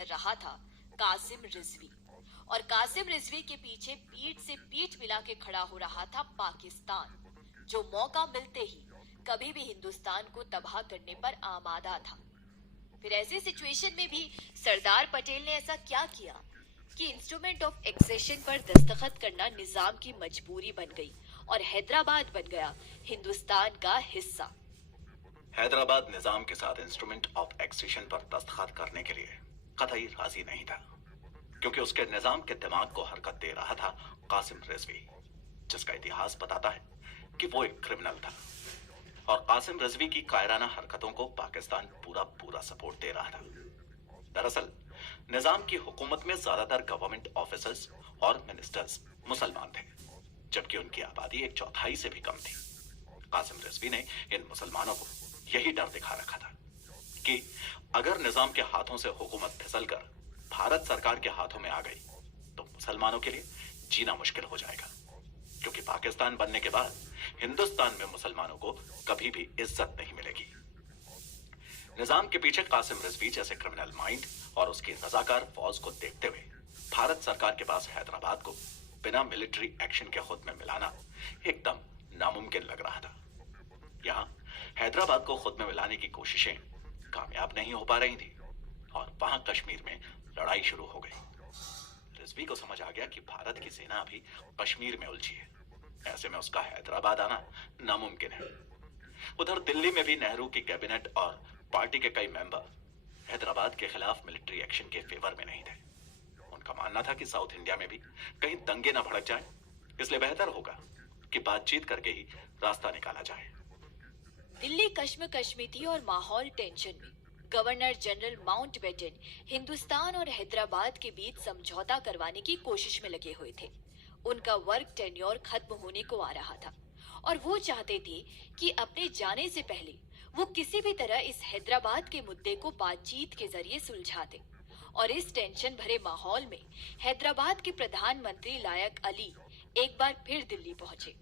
रहा था कासिम रिजवी। और कासिम रिजवी के पीछे पीठ से पीठ मिला के खड़ा हो रहा था पाकिस्तान, जो मौका मिलते ही कभी भी हिंदुस्तान को तबाह करने पर आमादा था। फिर ऐसी सिचुएशन में भी सरदार पटेल ने ऐसा क्या किया कि इंस्ट्रूमेंट ऑफ एक्सेशन पर दस्तखत करना निजाम की मजबूरी बन गई और हैदराबाद बन गया हिंदुस्तान का हिस्सा। हैदराबाद निजाम के साथ इंस्ट्रूमेंट ऑफ एक्सेशन पर दस्तखत करने के लिए कतई राजी नहीं था, क्योंकि उसके निजाम के दिमाग को हरकत दे रहा था कासिम रिजवी, जिसका इतिहास बताता है कि वो एक क्रिमिनल था। और कासिम रिजवी की कायराना हरकतों को पाकिस्तान पूरा पूरा सपोर्ट दे रहा था। दरअसल निजाम की हुकूमत में ज्यादातर गवर्नमेंट ऑफिसर्स और मिनिस्टर्स मुसलमान थे, जबकि उनकी आबादी 1/4 से भी कम थी। कासिम रिजवी ने इन मुसलमानों को यही डर दिखा रखा था कि अगर निजाम के हाथों से हुकूमत फिसलकर भारत सरकार के हाथों में आ गई तो मुसलमानों के लिए जीना मुश्किल हो जाएगा, क्योंकि पाकिस्तान बनने के बाद हिंदुस्तान में मुसलमानों को कभी भी इज्जत नहीं मिलेगी। निजाम के पीछे कासिम रिजवी जैसे क्रिमिनल माइंड और उसकी रजाकार फौज को देखते हुए भारत सरकार के पास हैदराबाद को बिना मिलिट्री एक्शन के खुद में मिलाना एकदम नामुमकिन लग रहा था। यहाँ हैदराबाद को खुद में मिलाने की कोशिशें कामयाब नहीं हो पा रही थी और वहां कश्मीर में लड़ाई शुरू हो गई। रिजवी को समझ आ गया कि भारत की सेना अभी कश्मीर में उलझी है, ऐसे में उसका हैदराबाद आना नामुमकिन है। उधर दिल्ली में भी नेहरू की कैबिनेट और पार्टी के कई मेंबर हैदराबाद के खिलाफ मिलिट्री एक्शन के फेवर में नहीं थे। उनका मानना था कि साउथ इंडिया में भी कहीं दंगे ना भड़क जाए, इसलिए बेहतर होगा कि बातचीत करके ही रास्ता निकाला जाए। दिल्ली कश्मकश में थी और माहौल टेंशन में। गवर्नर जनरल माउंटबेटन हिंदुस्तान और हैदराबाद के बीच समझौता करवाने की कोशिश में लगे हुए थे। उनका वर्क टेन्योर खत्म होने को आ रहा था और वो चाहते थे कि अपने जाने से पहले वो किसी भी तरह इस हैदराबाद के मुद्दे को बातचीत के जरिए सुलझा दे। और इस टेंशन भरे माहौल में हैदराबाद के प्रधानमंत्री लायक अली एक बार फिर दिल्ली पहुंचे।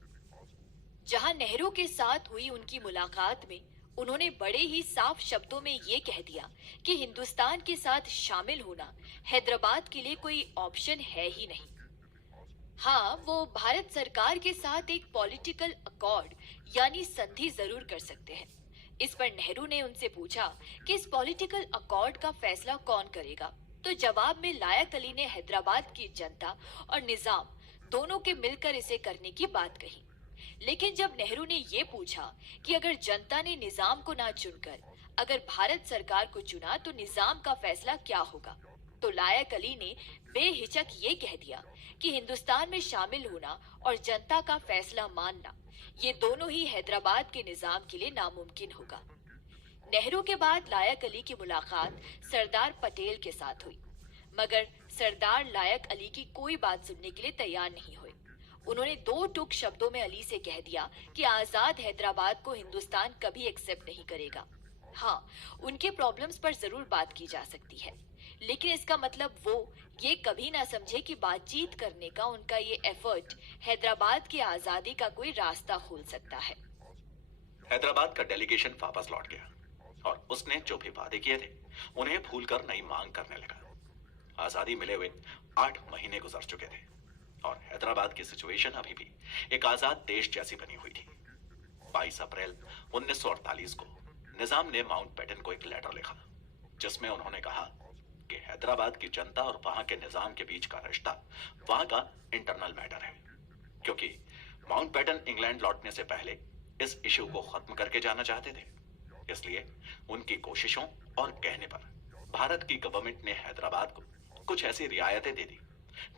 जहां नेहरू के साथ हुई उनकी मुलाकात में उन्होंने बड़े ही साफ शब्दों में ये कह दिया कि हिंदुस्तान के साथ शामिल होना हैदराबाद के लिए कोई ऑप्शन है ही नहीं। हाँ, वो भारत सरकार के साथ एक पॉलिटिकल अकॉर्ड यानी संधि जरूर कर सकते हैं। इस पर नेहरू ने उनसे पूछा कि इस पॉलिटिकल अकॉर्ड का फैसला कौन करेगा, तो जवाब में लायक अली ने हैदराबाद की जनता और निजाम दोनों के मिलकर इसे करने की बात कही। लेकिन जब नेहरू ने ये पूछा कि अगर जनता ने निजाम को ना चुनकर अगर भारत सरकार को चुना तो निजाम का फैसला क्या होगा, तो लायक अली ने बेहिचक ये कह दिया कि हिंदुस्तान में शामिल होना और जनता का फैसला मानना, ये दोनों ही हैदराबाद के निजाम के लिए नामुमकिन होगा। नेहरू के बाद लायक अली की मुलाकात सरदार पटेल के साथ हुई, मगर सरदार लायक अली की कोई बात सुनने के लिए तैयार नहीं हुए। उन्होंने दो टूक शब्दों में अली से कह दिया कि आजाद हैदराबाद को हिंदुस्तान कभी एक्सेप्ट नहीं करेगा। हाँ, उनके प्रॉब्लम्स पर जरूर बात की जा सकती है, लेकिन इसका मतलब वो ये कभी ना समझे कि बातचीत करने का उनका ये एफर्ट हैदराबाद की आजादी का कोई रास्ता खोल सकता है। हैदराबाद का डेलीगेशन वापस लौट गया और उसने जो भी वादे किए थे उन्हें भूलकर नई मांग करने लगा। आजादी मिले हुए 8 महीने गुजर चुके थे और हैदराबाद की सिचुएशन अभी भी एक आजाद देश जैसी बनी हुई थी। 22 अप्रैल 1948 को निजाम ने माउंटबेटन को एक लेटर लिखा, जिसमें उन्होंने कहा कि हैदराबाद की जनता और वहां के निजाम के बीच का रिश्ता वहां का इंटरनल मैटर है, क्योंकि माउंटबेटन इंग्लैंड लौटने से पहले इस इश्यू को खत्म करके जाना चाहते थे। इसलिए उनकी कोशिशों और कहने पर भारत की गवर्नमेंट ने हैदराबाद को कुछ ऐसी रियायतें दे दी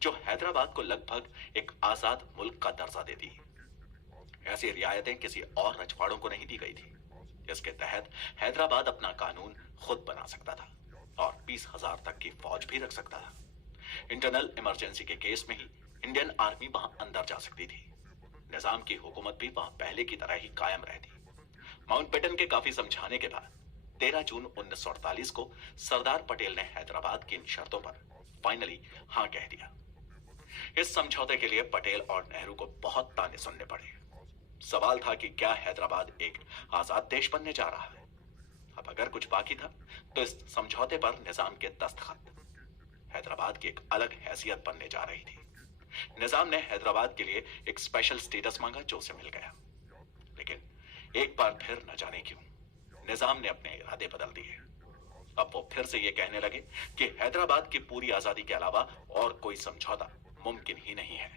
जो हैदराबाद को लगभग एक आजाद मुल्क का दर्जा देती है। ऐसी रियायतें किसी और रजवाड़ों को नहीं दी गई थी। इसके तहत हैदराबाद अपना कानून खुद बना सकता था और 20,000 तक की फौज भी रख सकता था। इंटरनल इमरजेंसी के केस में ही इंडियन आर्मी वहां अंदर जा सकती थी। निजाम की हुकूमत भी वहां पहले की तरह ही कायम रहती। माउंटबेटन के काफी समझाने के बाद 13 जून 1948 को सरदार पटेल ने हैदराबाद की इन शर्तों पर फाइनली हाँ कह दिया। इस समझौते के लिए पटेल और नेहरू को बहुत ताने सुनने पड़े। सवाल था कि क्या हैदराबाद एक आजाद देश बनने जा रहा है। अब अगर कुछ बाकी था तो इस समझौते पर निजाम के दस्तखत हैदराबाद की एक अलग हैसियत बनने जा रही थी। निजाम ने हैदराबाद के लिए एक स्पेशल स्टेटस मांगा जो उसे मिल गया, लेकिन एक बार फिर न जाने क्यों निजाम ने अपने इरादे बदल दिए। अब वो फिर से ये कहने लगे कि हैदराबाद की पूरी आजादी के अलावा और कोई समझौता मुमकिन ही नहीं है।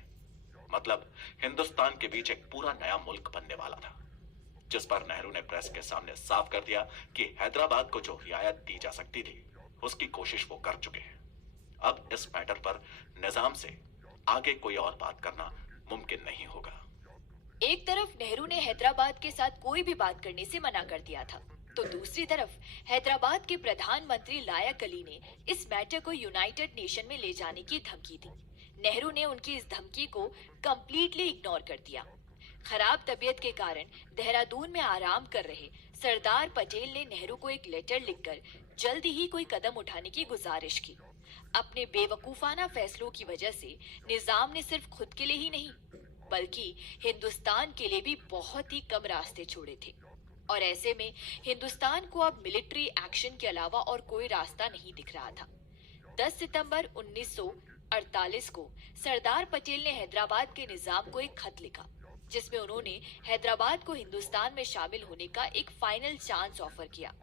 मतलब हिंदुस्तान के बीच एक पूरा नया मुल्क बनने वाला था, जिस पर नेहरू ने प्रेस के सामने साफ कर दिया कि हैदराबाद को जो रियायत दी जा सकती थी उसकी कोशिश वो कर चुके हैं। अब इस मैटर पर निजाम से आगे कोई और बात करना मुमकिन नहीं होगा। एक तरफ नेहरू ने हैदराबाद के साथ कोई भी बात करने से मना कर दिया था, तो दूसरी तरफ हैदराबाद के प्रधानमंत्री लायक अली ने इस मैटर को यूनाइटेड नेशन में ले जाने की धमकी दी। नेहरू ने उनकी इस धमकी को कम्प्लीटली इग्नोर कर दिया। खराब तबीयत के कारण देहरादून में आराम कर रहे सरदार पटेल ने नेहरू को एक लेटर लिखकर जल्दी ही कोई कदम उठाने की गुजारिश की। अपने बेवकूफाना फैसलों की वजह से निजाम ने सिर्फ खुद के लिए ही नहीं बल्कि हिंदुस्तान के लिए भी बहुत ही कम रास्ते छोड़े थे, और ऐसे में हिंदुस्तान को अब मिलिट्री एक्शन के अलावा और कोई रास्ता नहीं दिख रहा था। 10 सितंबर 1948 को सरदार पटेल ने हैदराबाद के निजाम को एक खत लिखा, जिसमें उन्होंने हैदराबाद को हिंदुस्तान में शामिल होने का एक फाइनल चांस ऑफर किया।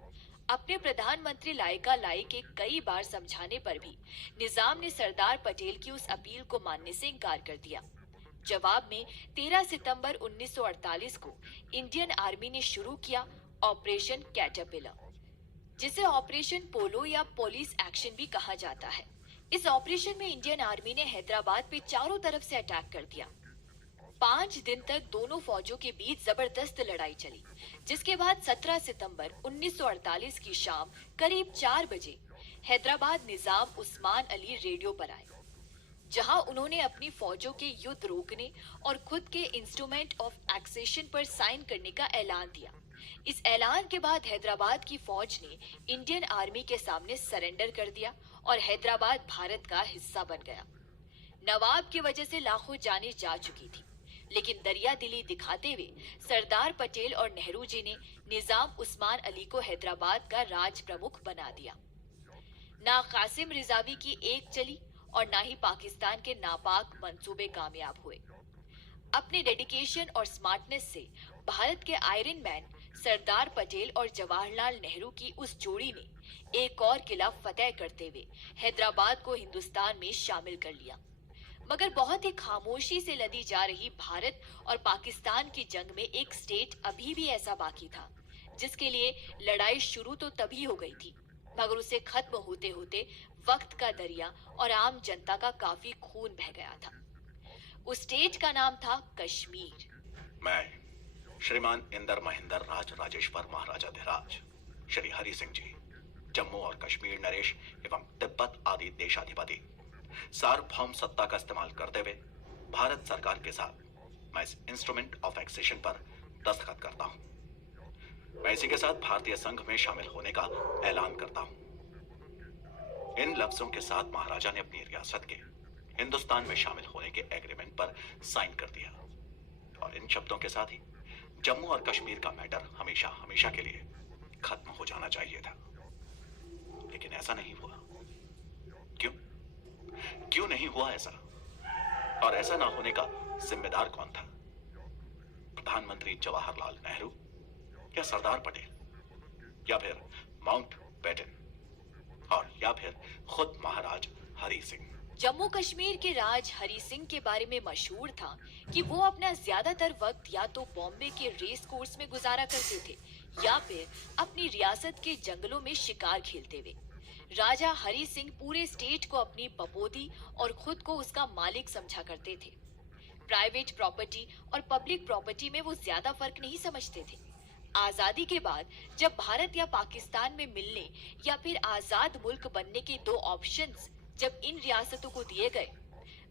अपने प्रधानमंत्री लायका लाई के कई बार समझाने पर भी निजाम ने सरदार पटेल की उस अपील को मानने से इनकार कर दिया। जवाब में 13 सितंबर 1948 को इंडियन आर्मी ने शुरू किया ऑपरेशन कैटरपिलर, जिसे ऑपरेशन पोलो या पुलिस एक्शन भी कहा जाता है। इस ऑपरेशन में इंडियन आर्मी ने हैदराबाद पे चारों तरफ से अटैक कर दिया। 5 दिन तक दोनों फौजों के बीच जबरदस्त लड़ाई चली, जिसके बाद 17 सितंबर 1948 की शाम करीब 4 बजे हैदराबाद निजाम उस्मान अली रेडियो पर आए, जहां उन्होंने अपनी फौजों के युद्ध रोकने और खुद के इंस्ट्रूमेंट ऑफ एक्सेशन पर साइन करने का ऐलान दिया। इस ऐलान के बाद हैदराबाद की फौज ने इंडियन आर्मी के सामने सरेंडर कर दिया और हैदराबाद भारत का हिस्सा बन गया। नवाब की वजह से लाखों जानें जा चुकी थी, लेकिन दरिया दिली दिखाते हुए सरदार पटेल और नेहरू जी ने निजाम उस्मान अली को हैदराबाद का राज प्रमुख बना दिया। ना कासिम रिजावी की एक चली और ना ही पाकिस्तान के नापाक मंसूबे कामयाब हुए। अपने डेडिकेशन और स्मार्टनेस से भारत के आयरन मैन सरदार पटेल और जवाहरलाल नेहरू की उस जोड़ी ने एक और किला फतेह करते हुए हैदराबाद को हिंदुस्तान में शामिल कर लिया। मगर बहुत ही खामोशी से लदी जा रही भारत और पाकिस्तान की जंग में एक स्टेट अभी भी ऐसा बाकी था, जिसके लिए लड़ाई शुरू तो तभी हो गई थी, मगर उसे खत्म होते होते वक्त का दरिया और आम जनता का काफी खून बह गया था। उस स्टेट का नाम था कश्मीर। मैं श्रीमान इंदर महेंद्र राज राजेश्वर महाराजा धिराज श्री हरि सिंह जी, जम्मू और कश्मीर नरेश एवं तिब्बत आदि देशाधिपति सार्वभौम सत्ता का इस्तेमाल करते हुए भारत सरकार के साथ मैं इस इंस्ट्रूमेंट ऑफ एक्सेशन पर दस्तखत करता हूं। मैं इसी के साथ भारतीय संघ में शामिल होने का ऐलान करता हूं। इन लफ्जों के साथ महाराजा ने अपनी रियासत के हिंदुस्तान में शामिल होने के एग्रीमेंट पर साइन कर दिया, और इन शब्दों के साथ ही जम्मू और कश्मीर का मैटर हमेशा हमेशा के लिए खत्म हो जाना चाहिए था। लेकिन ऐसा नहीं हुआ। क्यों नहीं हुआ ऐसा? और ऐसा ना होने का जिम्मेदार कौन था? प्रधानमंत्री जवाहरलाल नेहरू या सरदार पटेल या फिर माउंट बेटन और या फिर खुद महाराज हरि सिंह? जम्मू कश्मीर के राज हरि सिंह के बारे में मशहूर था कि वो अपना ज्यादातर वक्त या तो बॉम्बे के रेस कोर्स में गुजारा करते थे या फिर अपनी रियासत के जंगलों में शिकार खेलते हुए। राजा हरि सिंह पूरे स्टेट को अपनी बपोदी और खुद को उसका मालिक समझा करते थे। प्राइवेट प्रॉपर्टी और पब्लिक प्रॉपर्टी में वो ज्यादा फर्क नहीं समझते थे। आजादी के बाद जब भारत या पाकिस्तान में मिलने या फिर आजाद मुल्क बनने के 2 ऑप्शंस जब इन रियासतों को दिए गए,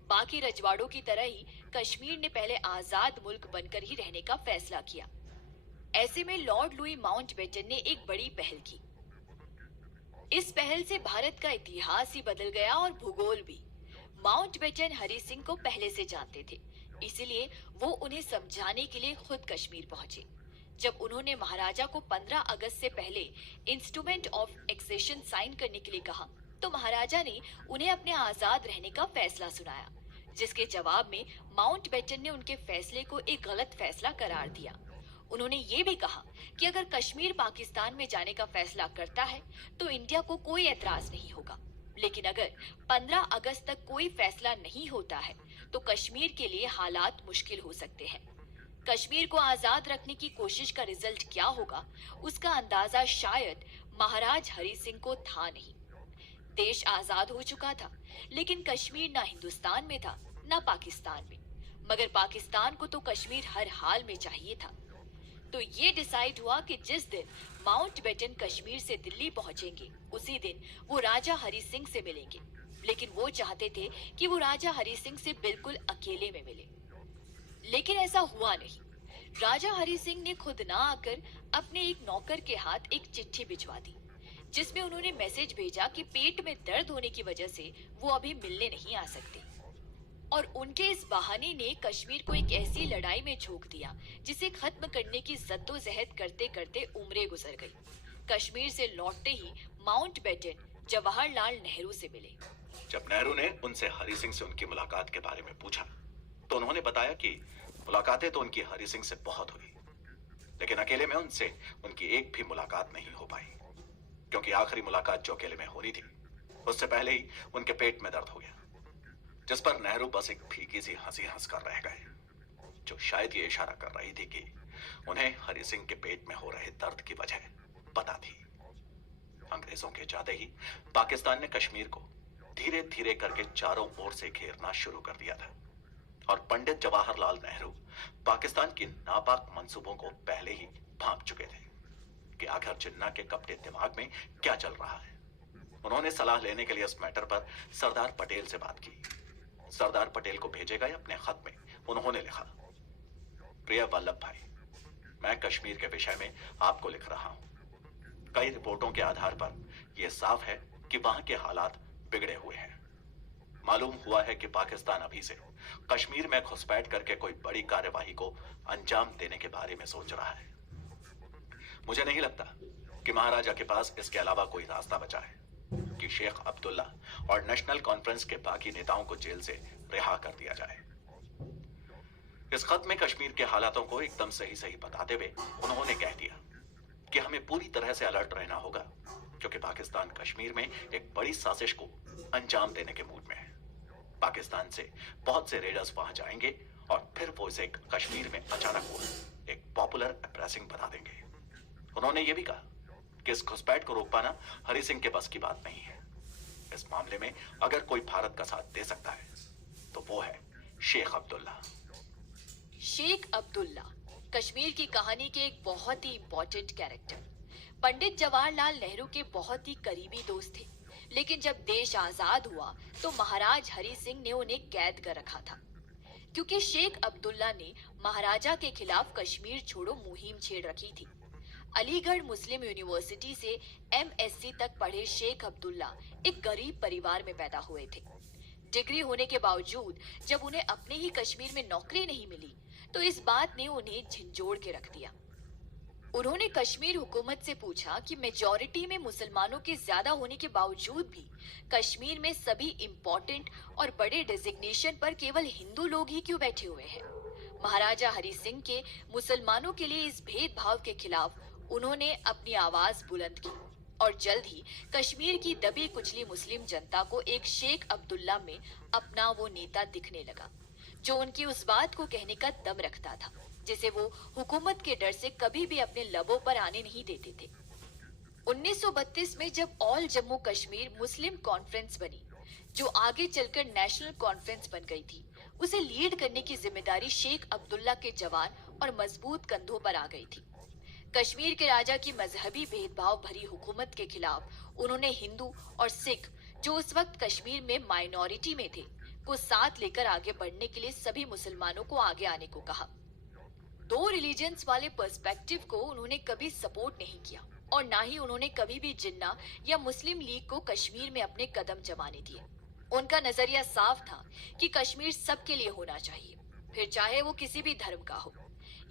बाकी रजवाड़ों की तरह ही कश्मीर ने पहले आजाद मुल्क बनकर ही रहने का फैसला किया। ऐसे में लॉर्ड लुई माउंटबेटन ने एक बड़ी पहल की। इस पहल से भारत का इतिहास ही बदल गया और भूगोल भी। माउंटबेटन हरि सिंह को पहले से जानते थे, इसलिए वो उन्हें समझाने के लिए खुद कश्मीर पहुंचे। जब उन्होंने महाराजा को 15 अगस्त से पहले इंस्ट्रूमेंट ऑफ एक्सेशन साइन करने के लिए कहा, तो महाराजा ने उन्हें अपने आजाद रहने का फैसला सुनाया, जिसके जवाब में माउंटबेटन ने उनके फैसले को एक गलत फैसला करार दिया। उन्होंने ये भी कहा कि अगर कश्मीर पाकिस्तान में जाने का फैसला करता है तो इंडिया को कोई एतराज नहीं होगा, लेकिन अगर 15 अगस्त तक कोई फैसला नहीं होता है तो कश्मीर के लिए हालात मुश्किल हो सकते हैं। कश्मीर को आजाद रखने की कोशिश का रिजल्ट क्या होगा, उसका अंदाजा शायद महाराज हरि सिंह को था नहीं। देश आजाद हो चुका था, लेकिन कश्मीर ना हिंदुस्तान में था ना पाकिस्तान में, मगर पाकिस्तान को तो कश्मीर हर हाल में चाहिए था। तो ये डिसाइड हुआ कि जिस दिन माउंटबेटन कश्मीर से दिल्ली पहुंचेंगे, उसी दिन वो राजा हरि सिंह से मिलेंगे, लेकिन वो चाहते थे कि वो राजा हरि सिंह से बिल्कुल अकेले में मिले। लेकिन ऐसा हुआ नहीं। राजा हरि सिंह ने खुद ना आकर अपने एक नौकर के हाथ एक चिट्ठी भिजवा दी, जिसमें उन्होंने मैसेज भेजा कि पेट में दर्द होने की वजह से वो अभी मिलने नहीं आ सकते। और उनके इस बहाने ने कश्मीर को एक ऐसी लड़ाई में झोंक दिया जिसे खत्म करने की जद्दोजहद करते करते उम्रें गुजर गई। कश्मीर से लौटते ही माउंटबेटन जवाहरलाल नेहरू से मिले। जब नेहरू ने उनसे हरि सिंह से उनकी मुलाकात के बारे में पूछा तो उन्होंने बताया कि मुलाकातें तो उनकी हरि सिंह से बहुत हुई, लेकिन अकेले में उनसे उनकी एक भी मुलाकात नहीं हो पाई, क्योंकि आखिरी मुलाकात जो अकेले में हो रही थी उससे पहले ही उनके पेट में दर्द हो गया, जिस पर नेहरू बस एक फीकी सी हंसी हंस कर रह गए, जो शायद ये इशारा कर रही थी कि उन्हें हरि सिंह के पेट में हो रहे दर्द की वजह पता थी। अंग्रेजों के जाते ही पाकिस्तान ने कश्मीर को धीरे धीरे करके चारों ओर से घेरना शुरू कर दिया था, और पंडित जवाहरलाल नेहरू पाकिस्तान की नापाक मंसूबों को पहले ही भांप चुके थे कि आखिर जिन्ना के कपड़े दिमाग में क्या चल रहा है। उन्होंने सलाह लेने के लिए इस मैटर पर सरदार पटेल से बात की। सरदार पटेल को भेजे गए अपने खत में उन्होंने लिखा, प्रिय वल्लभ भाई, मैं कश्मीर के विषय में आपको लिख रहा हूं। कई रिपोर्टों के आधार पर यह साफ है कि वहां के हालात बिगड़े हुए हैं। मालूम हुआ है कि पाकिस्तान अभी से कश्मीर में घुसपैठ करके कोई बड़ी कार्यवाही को अंजाम देने के बारे में सोच रहा है। मुझे नहीं लगता कि महाराजा के पास इसके अलावा कोई रास्ता बचा है कि शेख अब्दुल्ला और नेशनल कॉन्फ्रेंस के बाकी नेताओं को जेल से रिहा कर दिया जाए। इस खत में कश्मीर के हालातों को एकदम सही सही बताते हुए उन्होंने कह दिया कि हमें पूरी तरह से अलर्ट रहना होगा, क्योंकि पाकिस्तान कश्मीर में एक बड़ी साजिश को अंजाम देने के मूड में है। पाकिस्तान से बहुत से रेडर्स वहां जाएंगे और फिर वो इसे कश्मीर में अचानक हुआ एक पॉपुलर अपरेसिंग बना देंगे। उन्होंने ये भी कहा कि इस घुसपैठ को रोक पाना हरि सिंह के बस की बात नहीं है। इस मामले में अगर कोई भारत का साथ दे सकता है तो वो है शेख अब्दुल्ला। शेख अब्दुल्ला कश्मीर की कहानी के एक बहुत ही इम्पोर्टेंट कैरेक्टर, पंडित जवाहरलाल नेहरू के बहुत ही करीबी दोस्त थे। लेकिन जब देश आजाद हुआ तो महाराज हरि सिंह ने उन्हें कैद कर रखा था, क्योंकि शेख अब्दुल्ला ने महाराजा के खिलाफ कश्मीर छोड़ो मुहिम छेड़ रखी थी। अलीगढ़ मुस्लिम यूनिवर्सिटी से MSc तक पढ़े शेख अब्दुल्ला एक गरीब परिवार में पैदा हुए थे। डिग्री होने के बावजूद जब उन्हें अपने ही कश्मीर में नौकरी नहीं मिली तो इस बात ने उन्हें झंझोड़ के रख दिया। उन्होंने कश्मीर हुकूमत से पूछा कि मेजॉरिटी में मुसलमानों के ज्यादा होने के बावजूद भी कश्मीर में सभी इम्पोर्टेंट और बड़े डेजिग्नेशन पर केवल हिंदू लोग ही क्यों बैठे हुए हैं। महाराजा हरि सिंह के मुसलमानों के लिए इस भेदभाव के खिलाफ उन्होंने अपनी आवाज बुलंद की और जल्द ही कश्मीर की दबी कुचली मुस्लिम जनता को एक शेख अब्दुल्ला में अपना वो नेता दिखने लगा, जो उनकी उस बात को कहने का दम रखता था जिसे वो हुकूमत के डर से कभी भी अपने लबों पर आने नहीं देते थे। 1932 में जब ऑल जम्मू कश्मीर मुस्लिम कॉन्फ्रेंस बनी, जो आगे चलकर नेशनल कॉन्फ्रेंस बन गई थी, उसे लीड करने की जिम्मेदारी शेख अब्दुल्ला के जवान और मजबूत कंधों पर आ गई थी। कश्मीर के राजा की मजहबी भेदभाव भरी हुकूमत के खिलाफ उन्होंने हिंदू और सिख, जो उस वक्त कश्मीर में माइनॉरिटी में थे, को साथ लेकर आगे बढ़ने के लिए सभी मुसलमानों को आगे आने को कहा। दो रिलीजन्स वाले पर्सपेक्टिव को उन्होंने कभी सपोर्ट नहीं किया और ना ही उन्होंने कभी भी जिन्ना या मुस्लिम लीग को कश्मीर में अपने कदम जमाने दिए। उनका नजरिया साफ था कि कश्मीर सबके लिए होना चाहिए, फिर चाहे वो किसी भी धर्म का हो।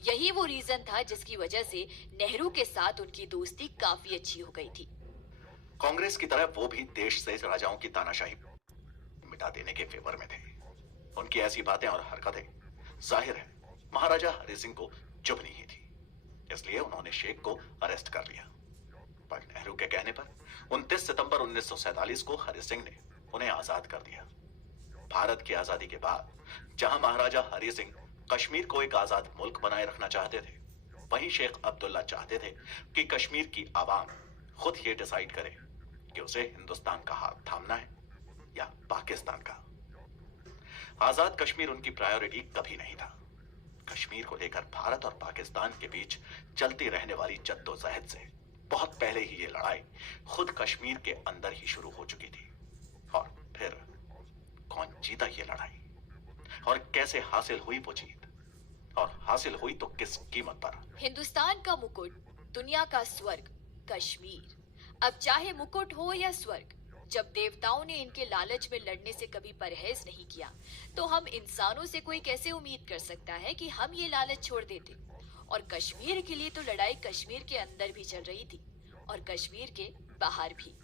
यही वो रीजन था जिसकी वजह से नेहरू के साथ उनकी दोस्ती काफी अच्छी हो गई थी। कांग्रेस की तरह वो भी देश से राजाओं की तानाशाही मिटा देने के फेवर में थे। उनकी ऐसी बातें और हरकतें जाहिर है महाराजा हरि सिंह को चुभ नहीं थी, इसलिए उन्होंने शेख को अरेस्ट कर लिया। पर नेहरू के कहने पर 29 सितंबर 1947 को हरि सिंह ने उन्हें आजाद कर दिया। भारत की आजादी के बाद जहां महाराजा हरि सिंह कश्मीर को एक आजाद मुल्क बनाए रखना चाहते थे, वहीं शेख अब्दुल्ला चाहते थे कि कश्मीर की आवाम खुद ये डिसाइड करे कि उसे हिंदुस्तान का हाथ थामना है या पाकिस्तान का। आजाद कश्मीर उनकी प्रायोरिटी कभी नहीं था। कश्मीर को लेकर भारत और पाकिस्तान के बीच चलती रहने वाली जद्दोजहद से बहुत पहले ही ये लड़ाई खुद कश्मीर के अंदर ही शुरू हो चुकी थी। और फिर कौन जीता ये लड़ाई और कैसे हासिल हुई वो जीत, और हासिल हुई तो किस कीमत पर? हिंदुस्तान का मुकुट, दुनिया का स्वर्ग कश्मीर। अब चाहे मुकुट हो या स्वर्ग, जब देवताओं ने इनके लालच में लड़ने से कभी परहेज नहीं किया, तो हम इंसानों से कोई कैसे उम्मीद कर सकता है कि हम ये लालच छोड़ देते। और कश्मीर के लिए तो लड़ाई कश्मीर के अंदर भी चल रही थी और कश्मीर के बाहर भी।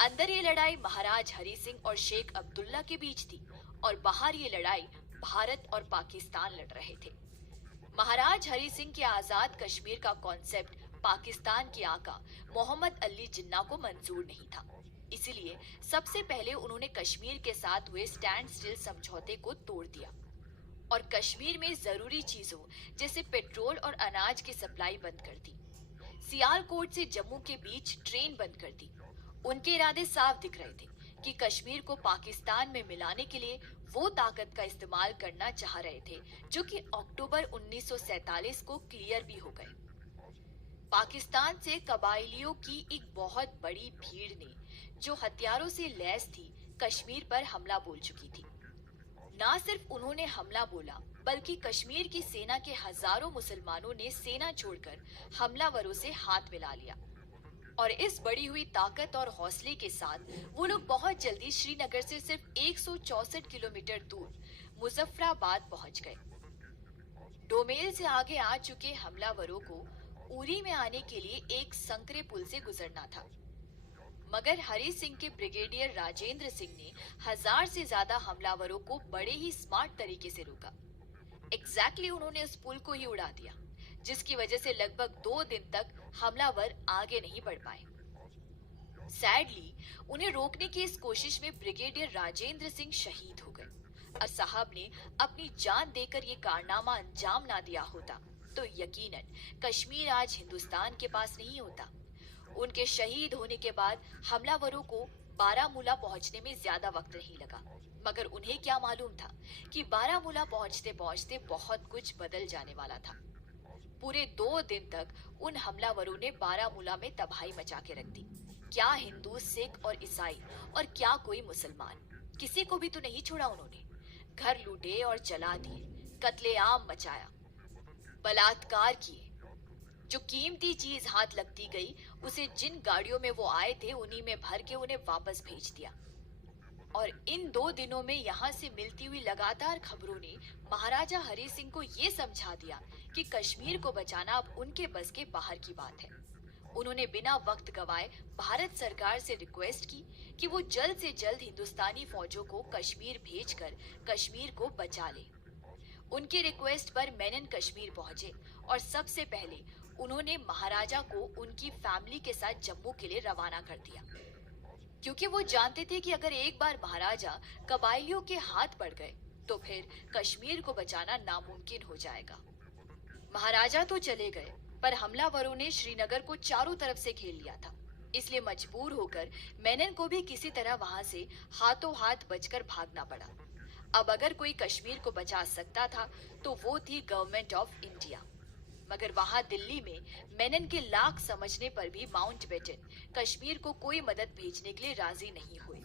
अंदर ये लड़ाई महाराज हरि सिंह और शेख अब्दुल्ला के बीच थी और बाहर ये लड़ाई भारत और पाकिस्तान लड़ रहे थे। महाराज हरि सिंह के आजाद कश्मीर का कॉन्सेप्ट पाकिस्तान के आका मोहम्मद अली जिन्ना को मंजूर नहीं था। इसलिए सबसे पहले उन्होंने कश्मीर के साथ हुए स्टैंड स्टिल समझौते को तोड़ दिया और कश्मीर में जरूरी चीजों जैसे पेट्रोल और अनाज की सप्लाई बंद कर दी। सियालकोट से जम्मू के बीच ट्रेन बंद कर दी। उनके इरादे साफ दिख रहे थे कि कश्मीर को पाकिस्तान में मिलाने के लिए वो ताकत का इस्तेमाल करना चाह रहे थे जो कि अक्टूबर 1947 को क्लियर भी हो गए। पाकिस्तान से कबाइलियों की एक बहुत बड़ी भीड़ ने, जो हथियारों से लैस थी, कश्मीर पर हमला बोल चुकी थी। ना सिर्फ उन्होंने हमला बोला, बल्कि कश्मीर की सेना के हजारों मुसलमानों ने सेना छोड़कर हमलावरों से हाथ मिला लिया। और इस बढ़ी हुई ताकत और हौसले के साथ वो लोग बहुत जल्दी श्रीनगर से सिर्फ 164 किलोमीटर दूर मुजफ्फराबाद पहुंच गए। डोमेल से आगे आ चुके हमलावरों को उरी में आने के लिए एक संकरे पुल से गुजरना था, मगर हरि सिंह के ब्रिगेडियर राजेंद्र सिंह ने 1000 से ज्यादा हमलावरों को बड़े ही स्मार्ट तरीके से रोका। एग्जैक्टली उन्होंने उस पुल को ही उड़ा दिया, जिसकी वजह से लगभग 2 दिन तक हमलावर आगे नहीं बढ़ पाए। सैडली उन्हें रोकने की इस कोशिश में ब्रिगेडियर राजेंद्र सिंह शहीद हो गए। और साहब ने अपनी जान देकर ये कारनामा अंजाम ना दिया होता तो यकीनन कश्मीर आज हिंदुस्तान के पास नहीं होता। उनके शहीद होने के बाद हमलावरों को बारामूला पहुंचने में ज्यादा वक्त नहीं लगा, मगर उन्हें क्या मालूम था कि बारामूला पहुंचते पहुंचते बहुत कुछ बदल जाने वाला था। पूरे 2 दिन तक उन हमलावरों ने बारामूला में तबाही मचा के रख दी। क्या हिंदू, सिख और ईसाई और क्या कोई मुसलमान, किसी को भी तो नहीं छोड़ा उन्होंने। घर लूटे और जला दिए, कत्लेआम मचाया, बलात्कार किए। जो कीमती चीज हाथ लगती गई, उसे जिन गाड़ियों में वो आए थे उन्हीं में भर के उन्हें वापस भेज दिया। और इन 2 दिनों में यहाँ से मिलती हुई लगातार खबरों ने महाराजा हरि सिंह को ये समझा दिया कि कश्मीर को बचाना अब उनके बस के बाहर की बात है। उन्होंने बिना वक्त गवाए भारत सरकार से रिक्वेस्ट की कि वो जल्द से जल्द हिंदुस्तानी फौजों को कश्मीर भेजकर कश्मीर को बचा ले। उनकी रिक्वेस्ट पर मेनन कश्मीर पहुंचे और सबसे पहले उन्होंने महाराजा को उनकी फैमिली के साथ जम्मू के लिए रवाना कर दिया, क्योंकि वो जानते थे कि अगर एक बार महाराजा कबाइलियों के हाथ पड़ गए तो फिर कश्मीर को बचाना नामुमकिन हो जाएगा। महाराजा तो चले गए, पर हमलावरों ने श्रीनगर को चारों तरफ से घेर लिया था। इसलिए मजबूर होकर मेनन को भी किसी तरह वहां से हाथों हाथ बचकर भागना पड़ा। अब अगर कोई कश्मीर को बचा सकता था तो वो थी गवर्नमेंट ऑफ इंडिया, मगर वहां दिल्ली में मेनन के लाख समझने पर भी माउंटबेटन कश्मीर को कोई मदद भेजने के लिए राजी नहीं हुए।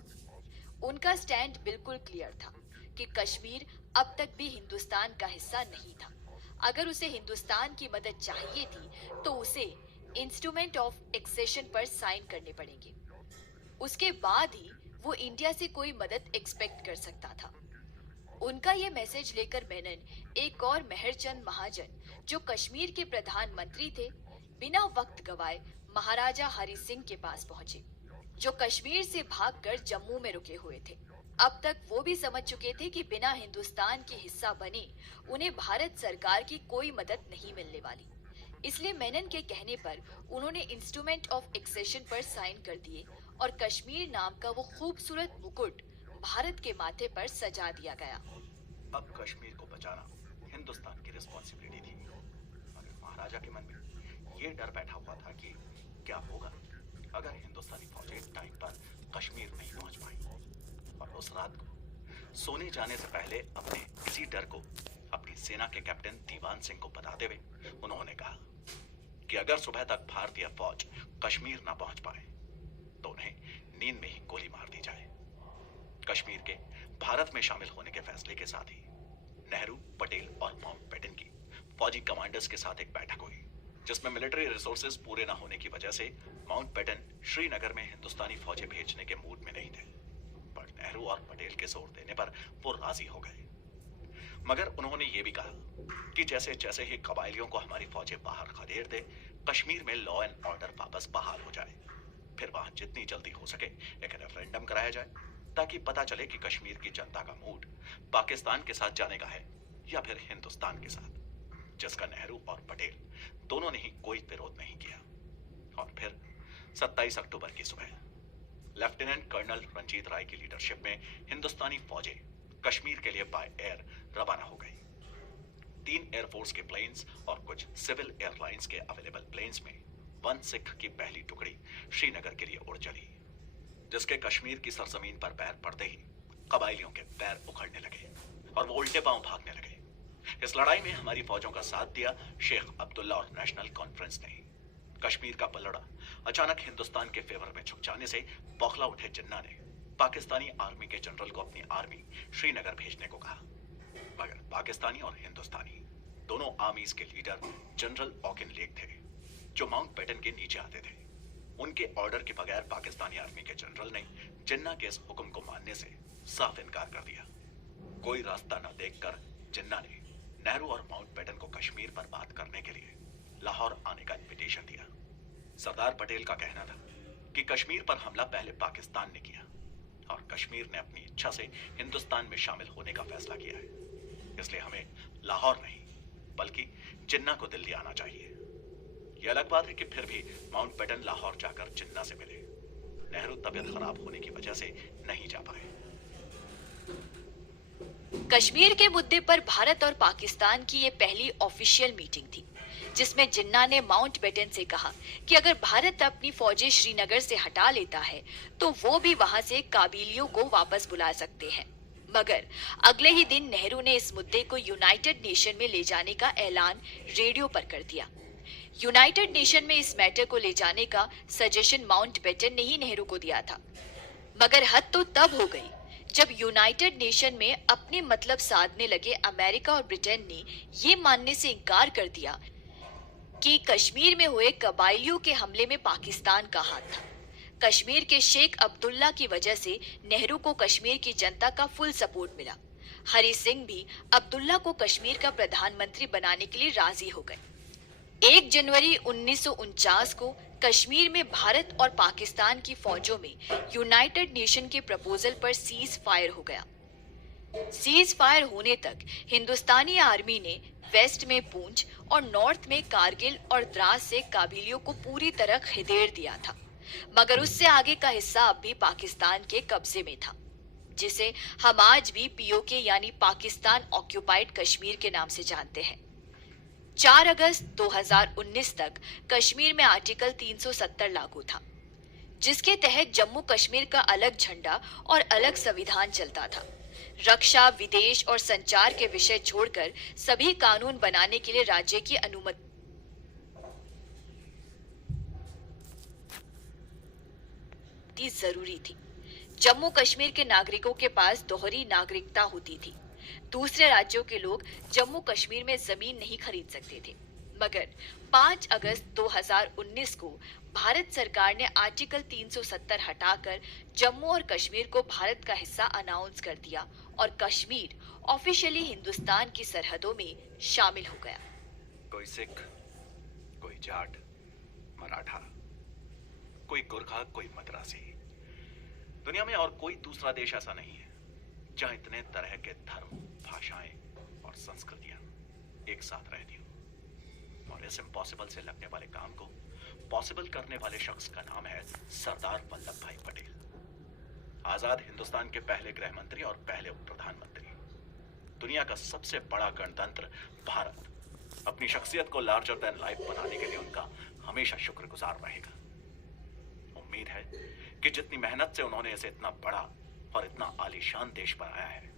उनका स्टैंड बिल्कुल क्लियर था कि कश्मीर अब तक भी हिंदुस्तान का हिस्सा नहीं था। अगर उसे हिंदुस्तान की मदद चाहिए थी तो उसे इंस्ट्रूमेंट ऑफ एक्सेशन पर साइन करने पड़ेंगे। उसके बाद ही वो इंडिया से कोई मदद एक्सपेक्ट कर सकता था। उनका ये मैसेज लेकर मेनन एक और मेहरचंद महाजन, जो कश्मीर के प्रधानमंत्री थे, बिना वक्त गवाए महाराजा हरि सिंह के पास पहुंचे जो कश्मीर से भागकर जम्मू में रुके हुए थे। अब तक वो भी समझ चुके थे कि बिना हिंदुस्तान के हिस्सा बने उन्हें भारत सरकार की कोई मदद नहीं मिलने वाली। इसलिए मेनन के कहने पर उन्होंने इंस्ट्रूमेंट ऑफ एक्सेशन पर साइन कर दिए और कश्मीर नाम का वो खूबसूरत मुकुट भारत के माथे पर सजा दिया गया। अब कश्मीर को बचाना हिंदुस्तान की रिस्पॉन्सिबिलिटी थी, मगर महाराजा के मन में ये डर बैठा हुआ था कि क्या होगा अगर हिंदुस्तानी फौजें टाइम पर कश्मीर नहीं पहुंच पाई। और उस रात को सोने जाने से पहले अपने इसी डर को अपनी सेना के कैप्टन दीवान सिंह को बताते हुए उन्होंने कहा कि अगर सुबह तक भारतीय फौज कश्मीर ना पहुंच पाए तो उन्हें नींद में ही गोली मार दी जाए। कश्मीर के भारत में शामिल होने के फैसले के साथ ही नेहरू, पटेल और माउंटबेटन की फौजी कमांडर्स के साथ एक बैठक हुई, जिसमें मिलिट्री रिसोर्सेज पूरे न होने की वजह से माउंटबेटन श्रीनगर में हिंदुस्तानी फौजें भेजने के मूड में नहीं थे। पर नेहरू और पटेल के जोर देने पर वो राजी हो गए। मगर उन्होंने ये भी कहा कि जैसे जैसे ही कबायलियों को हमारी फौजें बाहर खदेड़ दे, कश्मीर में लॉ एंड ऑर्डर वापस बहाल हो जाए। फिर वहां जितनी जल्दी हो सके एक रेफरेंडम कराया जाए, ताकि पता चले कि कश्मीर की जनता का मूड पाकिस्तान के साथ जाने का है या फिर हिंदुस्तान के साथ, जिसका नेहरू और पटेल दोनों ने ही कोई विरोध नहीं किया। और फिर 27 अक्टूबर की सुबह लेफ्टिनेंट कर्नल रंजीत राय की लीडरशिप में हिंदुस्तानी फौजें कश्मीर के लिए बाय एयर रवाना हो गई। 3 एयरफोर्स के प्लेन्स और कुछ सिविल एयरलाइंस के अवेलेबल प्लेन्स में 1 सिख की पहली टुकड़ी श्रीनगर के लिए उड़ चली, जिसके कश्मीर की सरजमीन पर पैर पड़ते ही कबायलियों के पैर उखड़ने लगे और वो उल्टे पांव भागने लगे। इस लड़ाई में हमारी फौजों का साथ दिया शेख अब्दुल्ला और नेशनल कॉन्फ्रेंस ने। कश्मीर का पलड़ा अचानक हिंदुस्तान के फेवर में झुक जाने से बौखला उठे जिन्ना ने पाकिस्तानी आर्मी के जनरल को अपनी आर्मी श्रीनगर भेजने को कहा। मगर पाकिस्तानी और हिंदुस्तानी दोनों आर्मीज के लीडर जनरल ऑकिन लेक थे, जो माउंटबेटन के नीचे आते थे। उनके ऑर्डर के बगैर पाकिस्तानी आर्मी के जनरल ने जिन्ना के इस हुक्म को मानने से साफ इनकार कर दिया। कोई रास्ता न देखकर जिन्ना ने नेहरू और माउंटबेटन को कश्मीर पर बात करने के लिए लाहौर आने का इनविटेशन दिया। सरदार पटेल का कहना था कि कश्मीर पर हमला पहले पाकिस्तान ने किया और कश्मीर ने अपनी इच्छा से हिंदुस्तान में शामिल होने का फैसला किया है, इसलिए हमें लाहौर नहीं बल्कि जिन्ना को दिल्ली आना चाहिए। यह अलग बात है कि फिर भी माउंटबेटन लाहौर जाकर जिन्ना से मिले। नेहरू तबीयत खराब होने की वजह से नहीं जा पाए। कश्मीर के मुद्दे पर भारत और पाकिस्तान की ये पहली ऑफिशियल मीटिंग थी, जिसमें जिन्ना ने माउंटबेटन से कहा कि अगर भारत अपनी फौजें श्रीनगर से हटा लेता है तो वो भी वहां से काबिलियों को वापस बुला सकते हैं। मगर अगले ही दिन नेहरू ने इस मुद्दे को यूनाइटेड नेशन में ले जाने का ऐलान रेडियो पर कर दिया। यूनाइटेड नेशन में इस मैटर को ले जाने का सजेशन माउंटबेटन ने ही नेहरू को दिया था। मगर हद तो तब हो गई जब यूनाइटेड नेशन में अपने मतलब साधने लगे अमेरिका और ब्रिटेन ने ये मानने से इनकार कर दिया कि कश्मीर में हुए कबायलियों के हमले में पाकिस्तान का हाथ था। कश्मीर के शेख अब्दुल्ला की वजह से नेहरू को कश्मीर की जनता का फुल सपोर्ट मिला। हरि सिंह भी अब्दुल्ला को कश्मीर का प्रधानमंत्री बनाने के लिए राजी हो गए। 1 जनवरी 1949 को कश्मीर में भारत और पाकिस्तान की फौजों में यूनाइटेड नेशन के प्रपोजल पर सीज फायर हो गया। सीज फायर होने तक हिंदुस्तानी आर्मी ने वेस्ट में पूंछ और नॉर्थ में कारगिल और द्रास से काबिलियों को पूरी तरह खदेड़ दिया था, मगर उससे आगे का हिस्सा अब भी पाकिस्तान के कब्जे में था, जिसे हम आज भी पीओके यानी पाकिस्तान ऑक्यूपाइड कश्मीर के नाम से जानते हैं। 4 अगस्त 2019 तक कश्मीर में आर्टिकल 370 लागू था, जिसके तहत जम्मू कश्मीर का अलग झंडा और अलग संविधान चलता था। रक्षा, विदेश और संचार के विषय छोड़कर सभी कानून बनाने के लिए राज्य की अनुमति जरूरी थी। जम्मू कश्मीर के नागरिकों के पास दोहरी नागरिकता होती थी। दूसरे राज्यों के लोग जम्मू कश्मीर में जमीन नहीं खरीद सकते थे। मगर 5 अगस्त 2019 को भारत सरकार ने आर्टिकल 370 हटाकर जम्मू और कश्मीर को भारत का हिस्सा अनाउंस कर दिया और कश्मीर ऑफिशियली हिंदुस्तान की सरहदों में शामिल हो गया। कोई सिख, कोई जाट, मराठा, कोई गुरखा, कोई मद्रासी, दुनिया में और कोई दूसरा देश ऐसा नहीं है जहां इतने तरह के धर्म, भाषाएं और संस्कृतियां एक साथ रहती हो। और इस इम्पॉसिबल से लगने वाले काम को पॉसिबल करने वाले शख्स का नाम है सरदार वल्लभ भाई पटेल। आजाद हिंदुस्तान के पहले गृह मंत्री और पहले उप प्रधानमंत्री, दुनिया का सबसे बड़ा गणतंत्र भारत अपनी शख्सियत को लार्जर देन लाइफ बनाने के लिए उनका हमेशा शुक्रगुजार रहेगा। उम्मीद है कि जितनी मेहनत से उन्होंने इसे इतना बड़ा और इतना आलीशान देश बनाया है,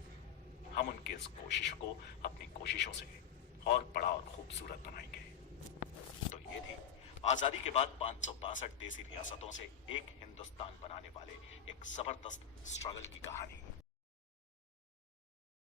हम उनकी इस कोशिश को अपनी कोशिशों से और बड़ा और खूबसूरत बनाएंगे। तो ये थी आजादी के बाद 562 देसी रियासतों से एक हिंदुस्तान बनाने वाले एक जबरदस्त स्ट्रगल की कहानी।